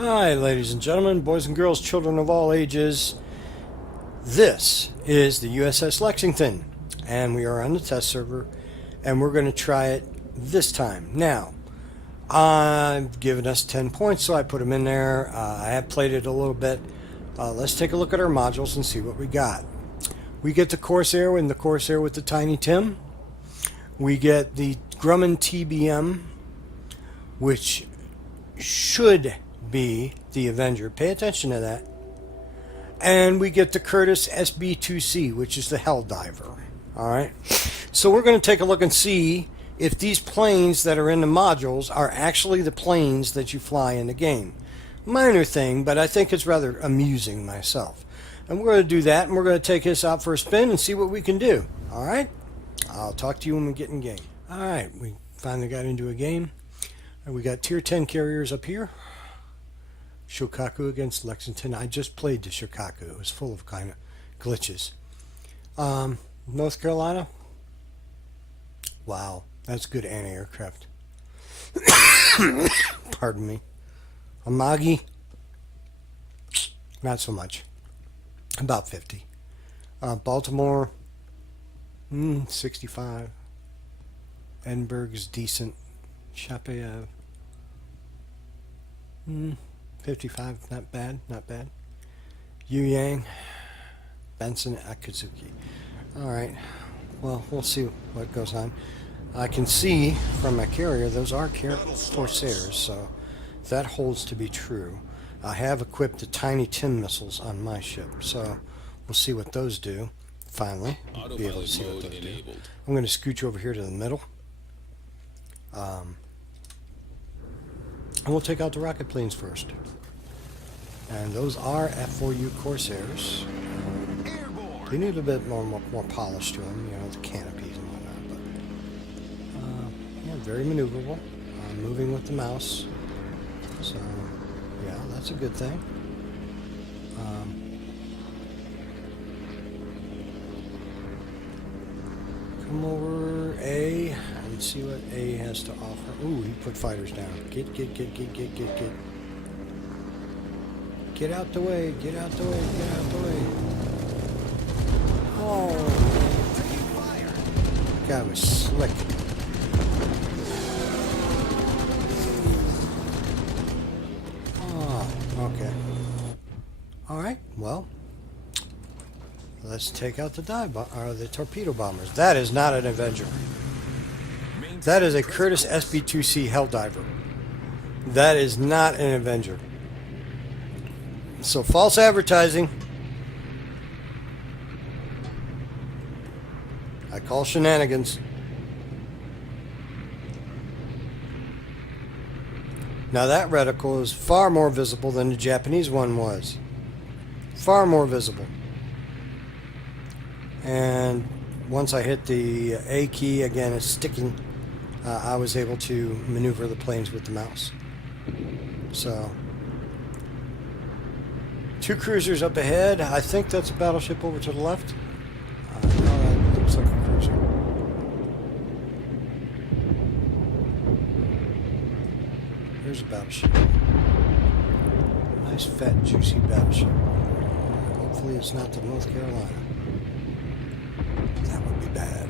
Hi, ladies and gentlemen, boys and girls, children of all ages. This is the USS Lexington, and we are on the test server, and we're going to try it this time. Now, I've given us 10 points, so I put them in there. I have played it a little bit. Let's take a look at our modules and see what we got. We get the Corsair and the Corsair with the Tiny Tim. We get the Grumman TBM, which should be the Avenger. Pay attention to that. And we get the Curtis SB2C, which is the Helldiver. Alright? So we're going to take a look and see if these planes that are in the modules are actually the planes that you fly in the game. Minor thing, but I think it's rather amusing myself. And we're going to do that, and we're going to take this out for a spin and see what we can do. Alright? I'll talk to you when we get in game. Alright, we finally got into a game. And we got tier 10 carriers up here. Shokaku against Lexington. I just played the Shokaku. It was full of kind of glitches. North Carolina. Wow, that's good anti-aircraft. Pardon me. Amagi. Not so much. About 50. Baltimore. 65. Edinburgh's decent. Chapayev. 55, not bad, not bad. Yu Yang, Benson, Akatsuki. Alright, well, we'll see what goes on. I can see from my carrier, those are Corsairs, so that holds to be true. I have equipped the Tiny Tim missiles on my ship, so we'll see what those do. Finally, be able to see what those do. I'm going to scooch over here to the middle. And we'll take out the rocket planes first. And those are F4U Corsairs. They need a bit more polish to them, you know, the canopies and whatnot. But yeah, very maneuverable. Moving with the mouse. So, yeah, that's a good thing. Come over A and see what A has to offer. Ooh, he put fighters down. Get. Get out the way, get out the way, get out the way. Oh, man. Guy was slick. Oh, okay. Alright, well. Let's take out the torpedo bombers. That is not an Avenger. That is a Curtis SB2C Helldiver. That is not an Avenger. So false advertising. I call shenanigans. Now that reticle is far more visible than the Japanese one was. Far more visible. And once I hit the A key, again it's sticking, I was able to maneuver the planes with the mouse. So, 2 cruisers up ahead. I think that's a battleship over to the left. No, that looks like a cruiser. There's a battleship. Nice, fat, juicy battleship. Hopefully it's not the North Carolina. That would be bad.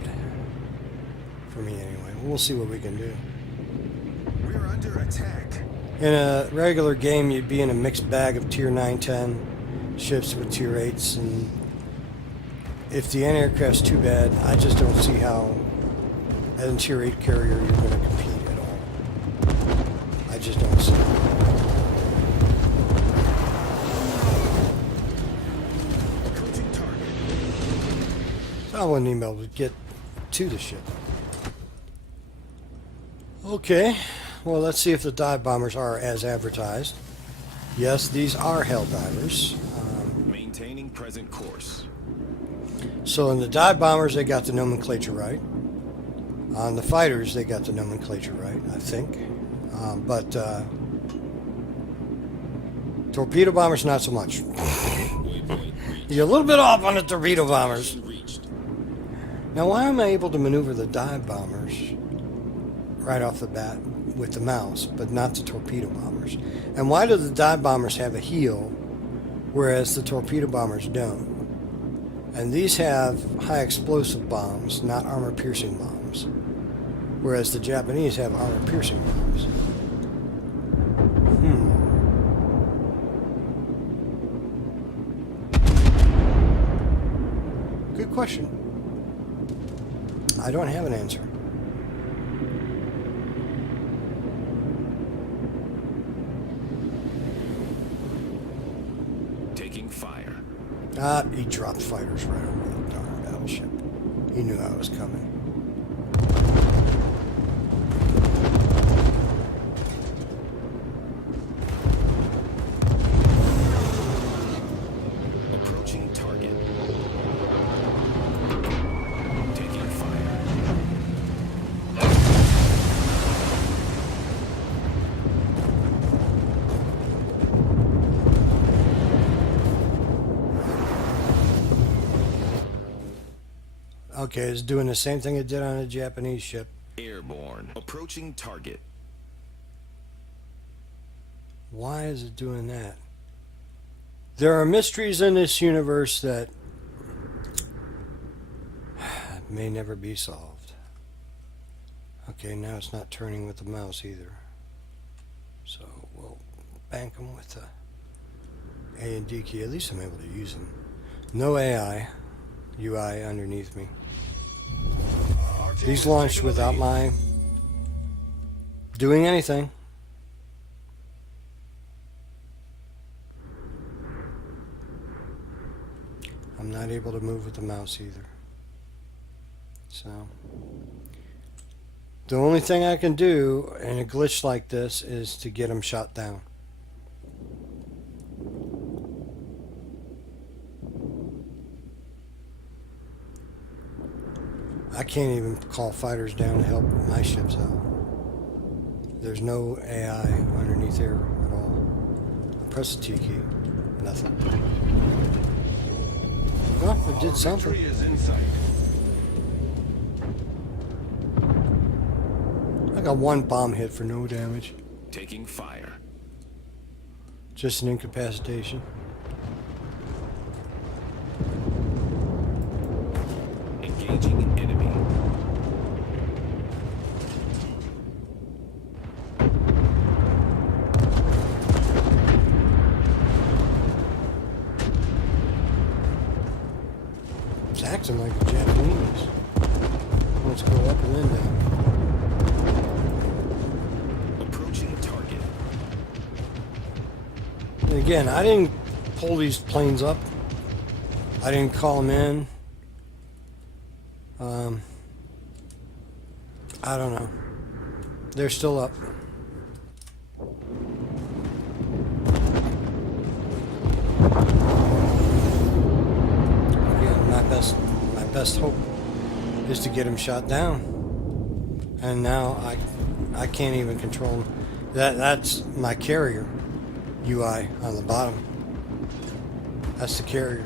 For me anyway. We'll see what we can do. We're under attack. In a regular game, you'd be in a mixed bag of tier 9, 10 ships with tier 8s, and if the anti-aircraft's too bad, I just don't see how, as a tier 8 carrier, you're going to compete at all. I just don't see it. I wouldn't even be able to get to the ship. Okay, well, let's see if the dive bombers are as advertised. Yes, these are Helldivers. Maintaining present course. So in the dive bombers, they got the nomenclature right. On the fighters, they got the nomenclature right, I think. But torpedo bombers, not so much. You're a little bit off on the torpedo bombers. Now, why am I able to maneuver the dive bombers right off the bat with the mouse, but not the torpedo bombers. And why do the dive bombers have a heel, whereas the torpedo bombers don't? And these have high explosive bombs, not armor-piercing bombs, whereas the Japanese have armor-piercing bombs. Good question. I don't have an answer. Taking fire. He dropped fighters right over the darn battleship. He knew I was coming. Approaching target. Taking fire. Okay, it's doing the same thing it did on a Japanese ship. Airborne. Approaching target. Why is it doing that? There are mysteries in this universe that may never be solved. Okay, now it's not turning with the mouse either. So we'll bank them with the A and D key. At least I'm able to use them. No AI, UI underneath me. These launched without my doing anything. I'm not able to move with the mouse either. So the only thing I can do in a glitch like this is to get them shot down. I can't even call fighters down to help my ships out. There's no AI underneath there at all. I press the T key. Nothing. Well, it did something. Victory is in sight. I got one bomb hit for no damage. Taking fire. Just an incapacitation. Engaging an enemy. It's acting like the Japanese. Let's go up and then down. Approaching target. And again, I didn't pull these planes up. I didn't call them in. I don't know. They're still up. Again, my best hope is to get him shot down. And now I can't even control him. That's my carrier UI on the bottom. That's the carrier.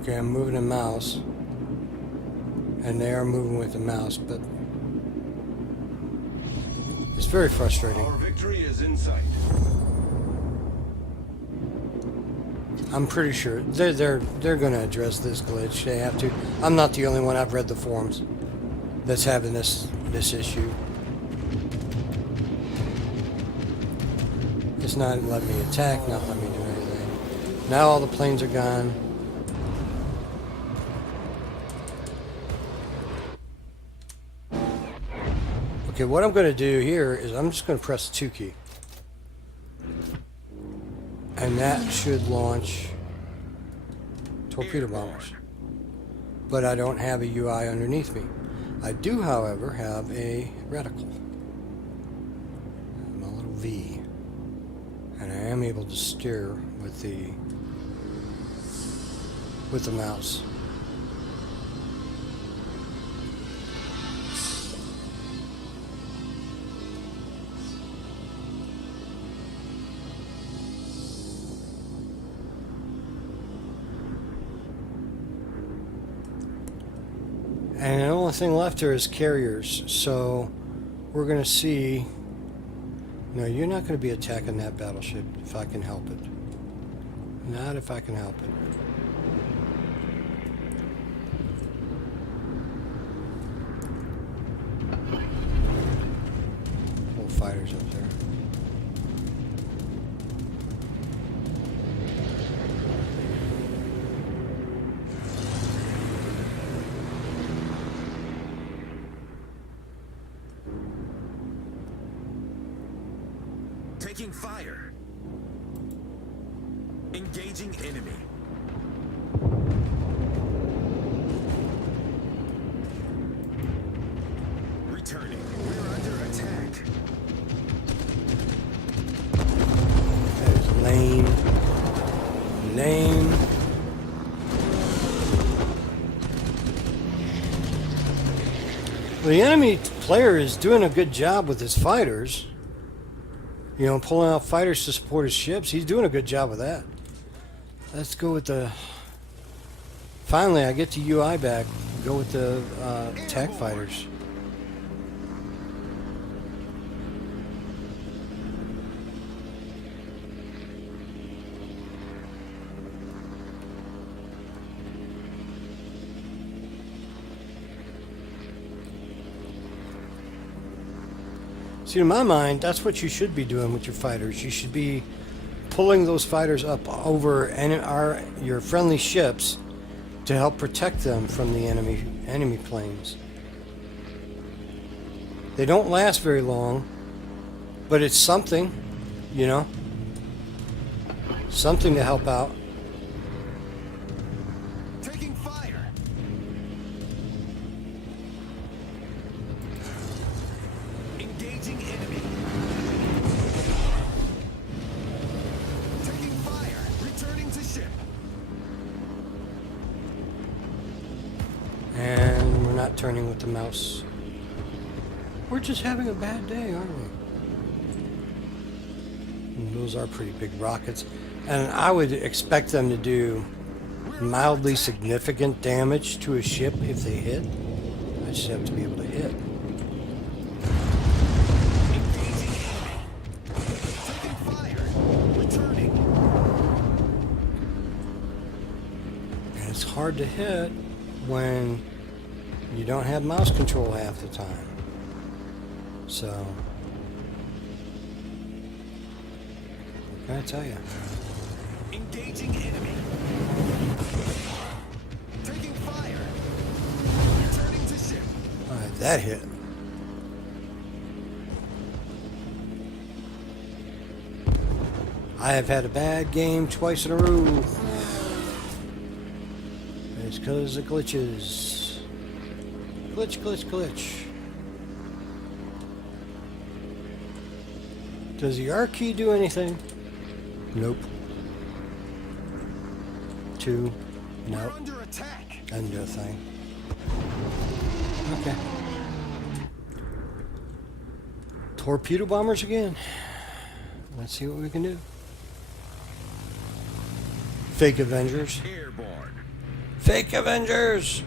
Okay, I'm moving the mouse, and they are moving with the mouse, but it's very frustrating. Our victory is in sight. I'm pretty sure they're going to address this glitch. They have to. I'm not the only one. I've read the forums that's having this issue. It's not letting me attack, not letting me do anything. Now all the planes are gone. Okay, what I'm going to do here is I'm just going to press the 2 key. And that should launch torpedo bombers. But I don't have a UI underneath me. I do, however, have a reticle. My little V. And I am able to steer with the mouse. And the only thing left here is carriers. So we're going to see. No, you're not going to be attacking that battleship if I can help it. Not if I can help it. Little fighters up there. Taking fire. Engaging enemy. Returning. We're under attack. That is lame. Lame. Well, the enemy player is doing a good job with his fighters. You know, pulling out fighters to support his ships. He's doing a good job with that. Let's go with the... Finally, I get the UI back. Go with the attack fighters. See, in my mind, that's what you should be doing with your fighters. You should be pulling those fighters up over your friendly ships to help protect them from the enemy planes. They don't last very long, but it's something, you know, something to help out. Taking fire. Engaging enemy. Taking fire. Returning to ship. And we're not turning with the mouse. We're just having a bad day, aren't we? And those are pretty big rockets. And I would expect them to do mildly significant damage to a ship if they hit. I just have to be able to hit. Engaging enemy. Taking fire. Returning. And it's hard to hit when you don't have mouse control half the time. So, what can I tell you? Engaging enemy. Taking fire. Returning to ship. Alright, that hit. I have had a bad game twice in a row. It's because of glitches. Glitch, glitch, glitch. Does the R key do anything? Nope. 2. Nope. We're under attack. Doesn't do a thing. Okay. Torpedo bombers again. Let's see what we can do. Fake Avengers. Airborne. Fake Avengers!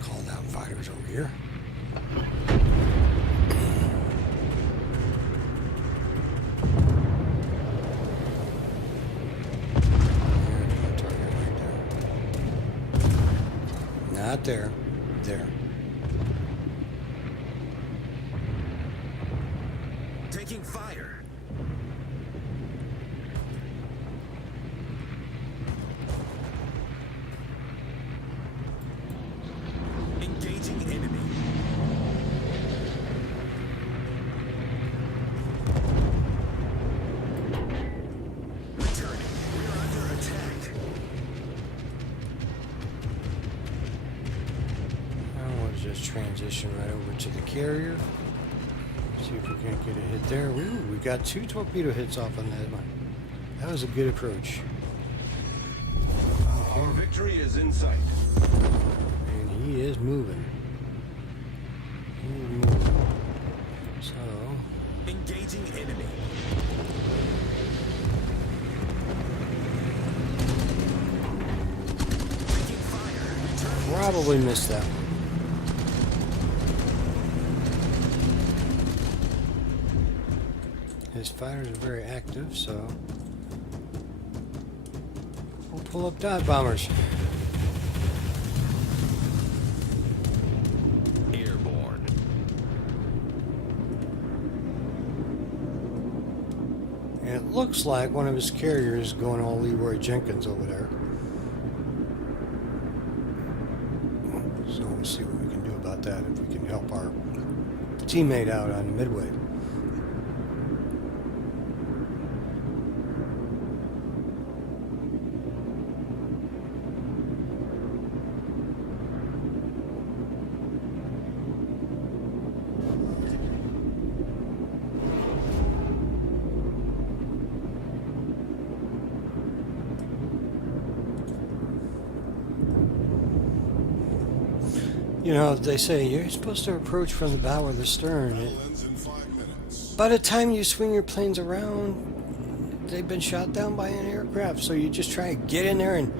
Call down fighters over here. Not there. There. Taking fire. Engaging enemy. Returning. We're under attack. transition right over to the carrier. See if we can't get a hit there. Ooh, we got 2 torpedo hits off on that one. That was a good approach. Our victory is in sight. And he is moving. He is moving. So, Engaging enemy. Taking fire. Return. probably missed that one. His fighters are very active, so we'll pull up dive bombers. Airborne. And it looks like one of his carriers is going all Leroy Jenkins over there. So we'll see what we can do about that, if we can help our teammate out on Midway. You know, they say you're supposed to approach from the bow or the stern. By the time you swing your planes around, they've been shot down by an aircraft. So you just try to get in there and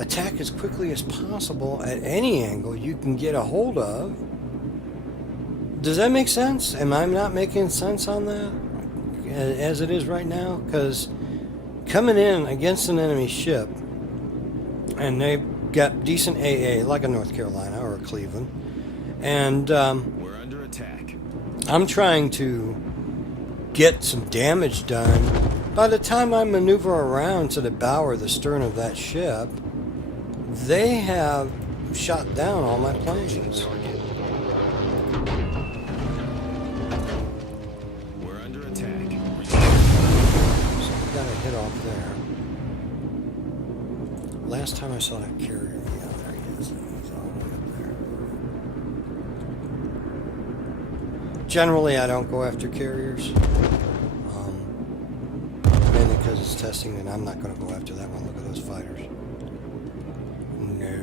attack as quickly as possible at any angle you can get a hold of. Does that make sense? Am I not making sense on that as it is right now? Because coming in against an enemy ship, and they've got decent AA, like a North Carolina or a Cleveland, and We're under attack. I'm trying to get some damage done. By the time I maneuver around to the bow or the stern of that ship, they have shot down all my planes. We're under attack. So we got a hit off there. Last time I saw that carrier, yeah, there he is. He's all the way up there. Generally, I don't go after carriers. Mainly because it's testing, and I'm not going to go after that one. Look at those fighters. No,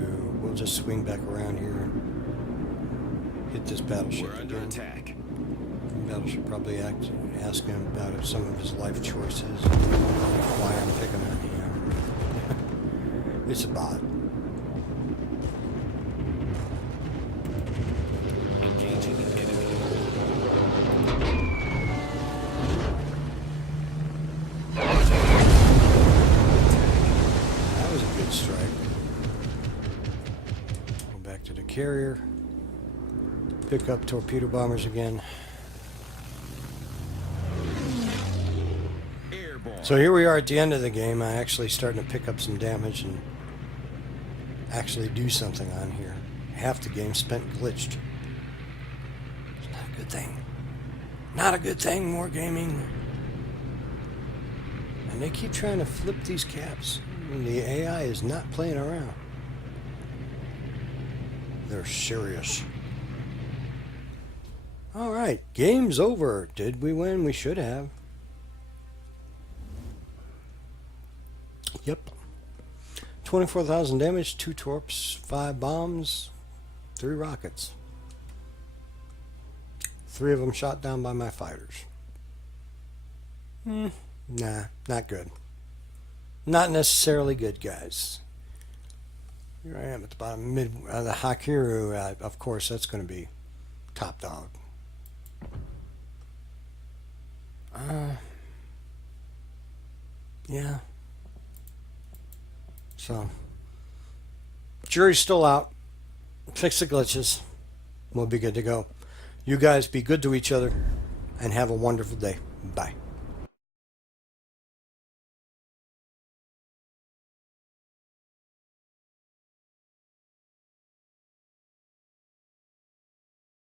we'll just swing back around here and hit this battleship We're under again. attack. Battleship probably ask him about some of his life choices, why I'm picking on him. It's a bot. Engaging enemy. That was a good strike. Go back to the carrier. Pick up torpedo bombers again. Airborne. So here we are at the end of the game. I'm actually starting to pick up some damage and actually do something on here. Half the game spent glitched. It's not a good thing. Not a good thing, more gaming. And they keep trying to flip these caps. And the AI is not playing around. They're serious. Alright, game's over. Did we win? We should have. Yep. 24,000 damage, 2 torps, 5 bombs, 3 rockets. 3 of them shot down by my fighters. Nah, not good. Not necessarily good, guys. Here I am at the bottom mid. The Hakiru, of course, that's going to be top dog. Yeah. So, jury's still out. Fix the glitches. We'll be good to go. You guys be good to each other and have a wonderful day. Bye.